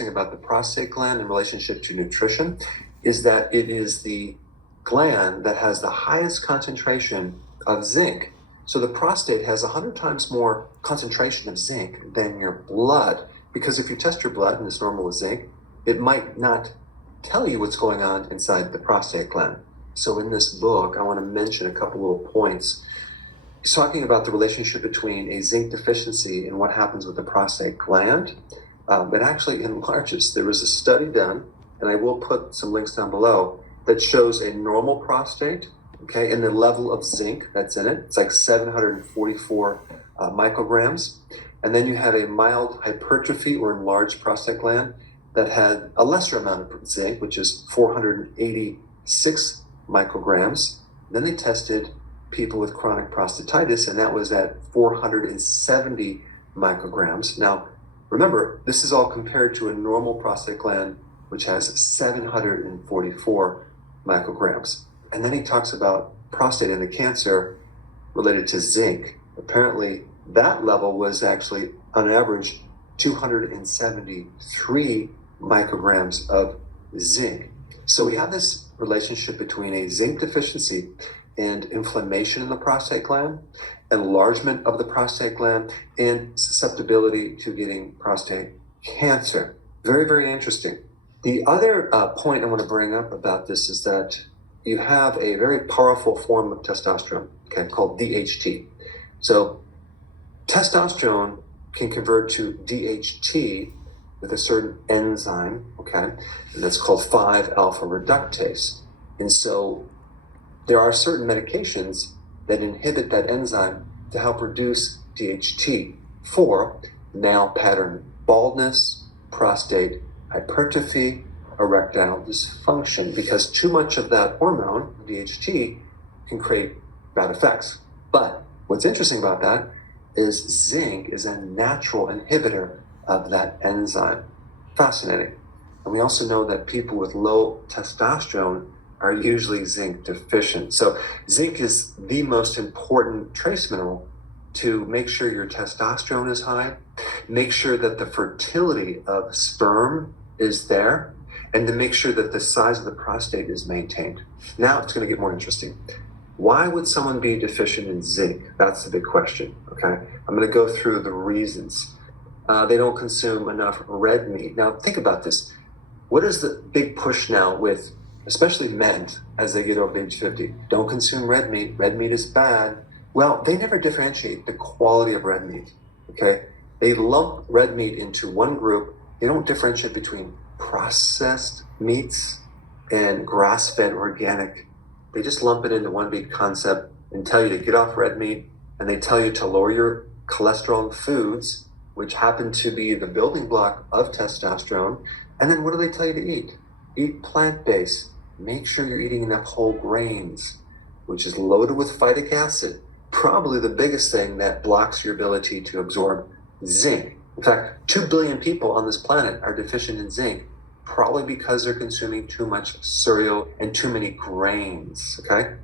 About the prostate gland in relationship to nutrition is that it is the gland that has the highest concentration of zinc. So the prostate has 100 times more concentration of zinc than your blood, because if you test your blood and it's normal with zinc, it might not tell you what's going on inside the prostate gland. So in this book, I want to mention a couple little points. He's talking about the relationship between a zinc deficiency and what happens with the prostate gland. It actually enlarges. There was a study done, and I will put some links down below, that shows a normal prostate, okay, and the level of zinc that's in it. It's like 744 micrograms. And then you have a mild hypertrophy or enlarged prostate gland that had a lesser amount of zinc, which is 486 micrograms. Then they tested people with chronic prostatitis, and that was at 470 micrograms. Now, remember, this is all compared to a normal prostate gland, which has 744 micrograms. And then he talks about prostate and the cancer related to zinc. Apparently, that level was actually, on average, 273 micrograms of zinc. So we have this relationship between a zinc deficiency and inflammation in the prostate gland, enlargement of the prostate gland, and susceptibility to getting prostate cancer. Very, very interesting. The other point I want to bring up about this is that you have a very powerful form of testosterone, okay, called DHT. So testosterone can convert to DHT with a certain enzyme, okay, and that's called 5-alpha reductase. And so there are certain medications that inhibit that enzyme to help reduce DHT for male pattern baldness, prostate hypertrophy, erectile dysfunction, because too much of that hormone, DHT, can create bad effects. But what's interesting about that is zinc is a natural inhibitor of that enzyme. Fascinating. And we also know that people with low testosterone are usually zinc deficient. So zinc is the most important trace mineral to make sure your testosterone is high, make sure that the fertility of sperm is there, and to make sure that the size of the prostate is maintained. Now it's going to get more interesting. Why would someone be deficient in zinc? That's the big question, okay? I'm going to go through the reasons. They don't consume enough red meat. Now think about this. What is the big push now with especially men as they get over age 50? Don't consume red meat. Red meat is bad. Well, they never differentiate the quality of red meat, okay? They lump red meat into one group. They don't differentiate between processed meats and grass-fed organic. They just lump it into one big concept and tell you to get off red meat, and they tell you to lower your cholesterol in foods, which happen to be the building block of testosterone. And then what do they tell you to eat? Eat plant-based. Make sure you're eating enough whole grains, which is loaded with phytic acid, probably the biggest thing that blocks your ability to absorb zinc. In fact, 2 billion people on this planet are deficient in zinc, probably because they're consuming too much cereal and too many grains, okay?